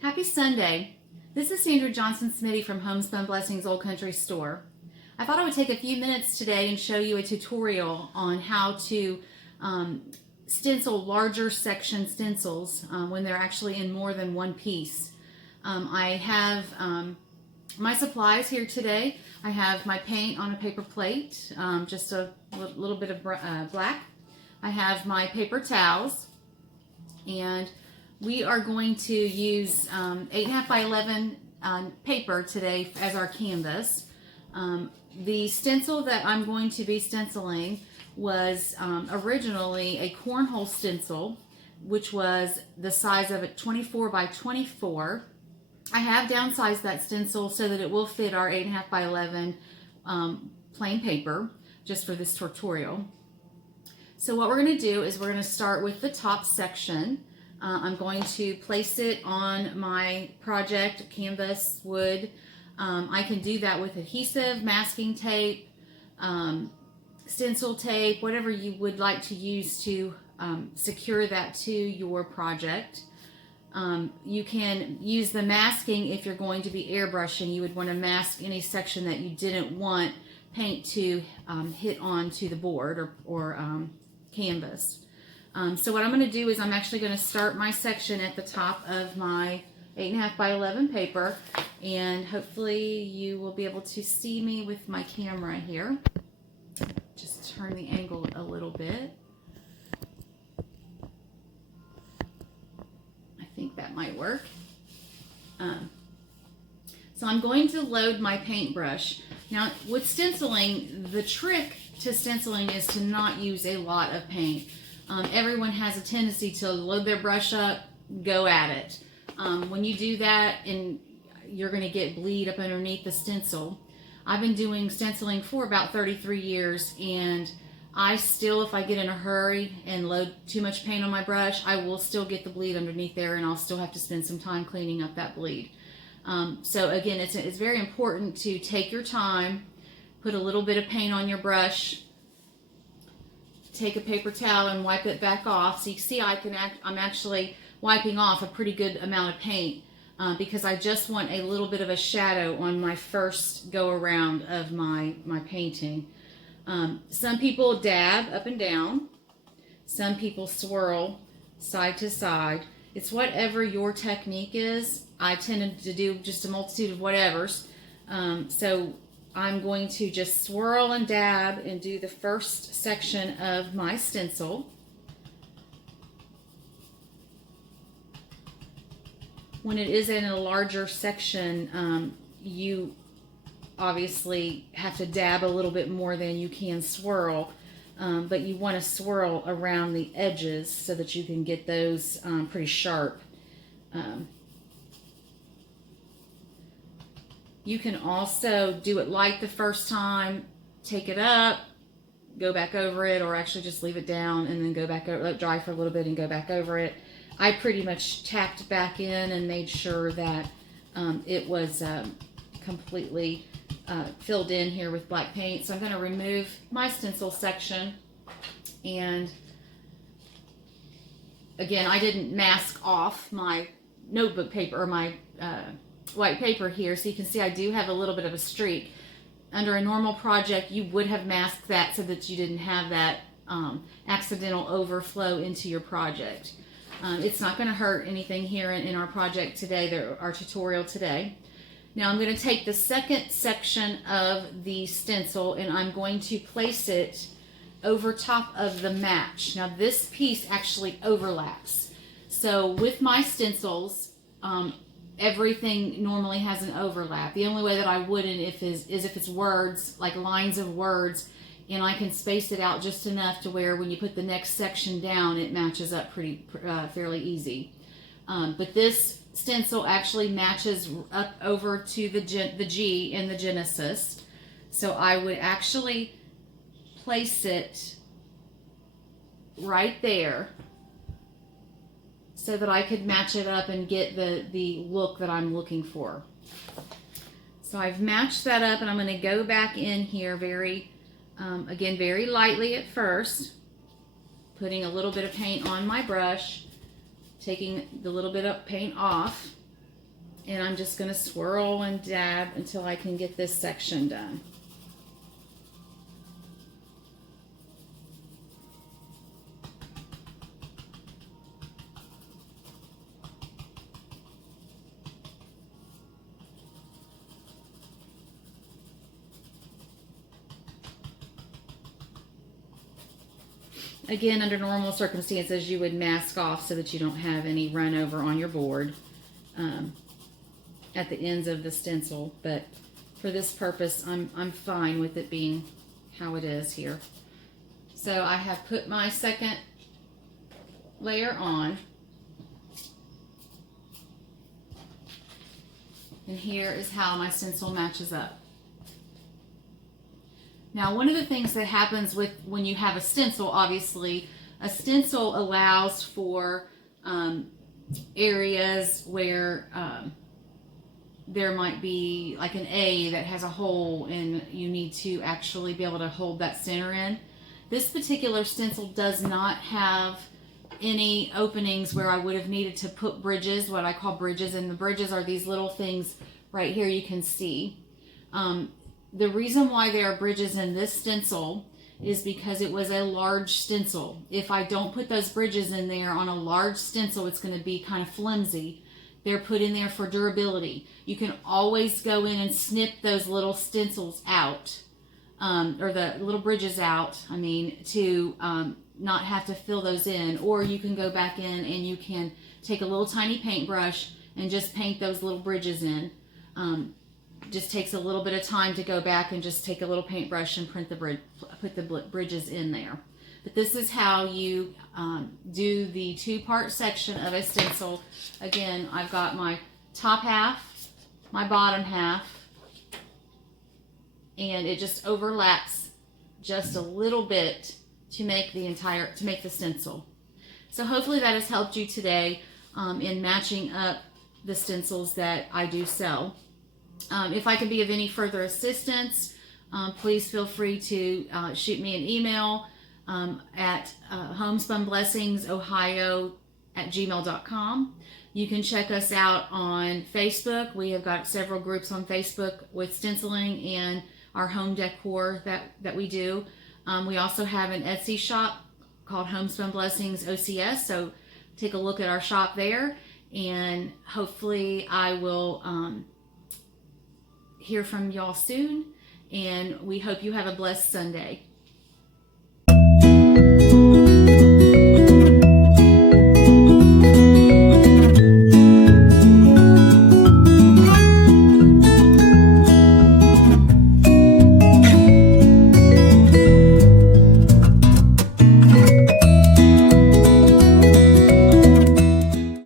Happy Sunday. This is Sandra Johnson Smiddy from Homespun Blessings Old Country Store. I thought I would take a few minutes today and show you a tutorial on how to stencil larger section stencils when they're actually in more than one piece. I have my supplies here today. I have my paint on a paper plate, just a little bit of black. I have my paper towels, and we are going to use 8.5 by 11 paper today as our canvas. The stencil that I'm going to be stenciling was originally a cornhole stencil, which was the size of it 24 by 24. I have downsized that stencil so that it will fit our 8.5 by 11 plain paper just for this tutorial. So what we're going to do is we're going to start with the top section. I'm going to place it on my project canvas wood. I can do that with adhesive, masking tape, stencil tape, whatever you would like to use to secure that to your project. You can use the masking if you're going to be airbrushing. You would want to mask any section that you didn't want paint to hit onto the board or canvas. So what I'm going to do is I'm actually going to start my section at the top of my 8.5 by 11 paper, and hopefully you will be able to see me with my camera here. Just turn the angle a little bit. I think that might work. So I'm going to load my paintbrush. Now with stenciling, the trick to stenciling is to not use a lot of paint. Everyone has a tendency to load their brush up, go at it. When you do that, you're going to get bleed up underneath the stencil. I've been doing stenciling for about 33 years, and I still, if I get in a hurry and load too much paint on my brush, I will still get the bleed underneath there, and I'll still have to spend some time cleaning up that bleed. So again, it's very important to take your time, put a little bit of paint on your brush, take a paper towel and wipe it back off. So you see I'm actually wiping off a pretty good amount of paint because I just want a little bit of a shadow on my first go around of my painting. Some people dab up and down. Some people swirl side to side. It's whatever your technique is. I tended to do just a multitude of whatevers. So I'm going to just swirl and dab and do the first section of my stencil. When it is in a larger section, you obviously have to dab a little bit more than you can swirl, but you want to swirl around the edges so that you can get those pretty sharp. You can also do it light the first time, take it up, go back over it, or actually just leave it down and then go back over, let it dry for a little bit and go back over it. I pretty much tacked back in and made sure that it was completely filled in here with black paint. So I'm going to remove my stencil section, and again, I didn't mask off my notebook paper or my white paper here, so you can see I do have a little bit of a streak. Under a normal project, you would have masked that so that you didn't have that accidental overflow into your project. It's not going to hurt anything here in our project today, our tutorial today. Now I'm going to take the second section of the stencil and I'm going to place it over top of the match. Now this piece actually overlaps. So with my stencils, everything normally has an overlap. The only way that I wouldn't is if it's words, like lines of words, and I can space it out just enough to where when you put the next section down, it matches up fairly easy. But this stencil actually matches up over to the G in the Genesis. So I would actually place it right there so that I could match it up and get the look that I'm looking for. So I've matched that up, and I'm going to go back in here again, very lightly at first, putting a little bit of paint on my brush, taking the little bit of paint off, And I'm just going to swirl and dab until I can get this section done. Again, under normal circumstances, you would mask off so that you don't have any run over on your board at the ends of the stencil. But for this purpose, I'm fine with it being how it is here. So I have put my second layer on. And here is how my stencil matches up. Now, one of the things that happens with when you have a stencil, obviously, a stencil allows for areas where there might be like an A that has a hole and you need to actually be able to hold that center in. This particular stencil does not have any openings where I would have needed to put bridges, what I call bridges, and the bridges are these little things right here you can see. The reason why there are bridges in this stencil is because it was a large stencil. If I don't put those bridges in there on a large stencil, it's going to be kind of flimsy. They're put in there for durability. You can always go in and snip those little stencils out, or the little bridges out, to not have to fill those in. Or you can go back in and you can take a little tiny paintbrush and just paint those little bridges in. Just takes a little bit of time to go back and just take a little paintbrush and put the bridges in there. But this is how you do the two-part section of a stencil. Again, I've got my top half, my bottom half, and it just overlaps just a little bit to make the stencil. So hopefully that has helped you today in matching up the stencils that I do sell. If I can be of any further assistance, please feel free to shoot me an email at homespunblessingsohio@gmail.com. You can check us out on Facebook. We have got several groups on Facebook with stenciling and our home decor that we do. We also have an Etsy shop called Homespun Blessings OCS, so take a look at our shop there, and hopefully I will hear from y'all soon, and we hope you have a blessed Sunday.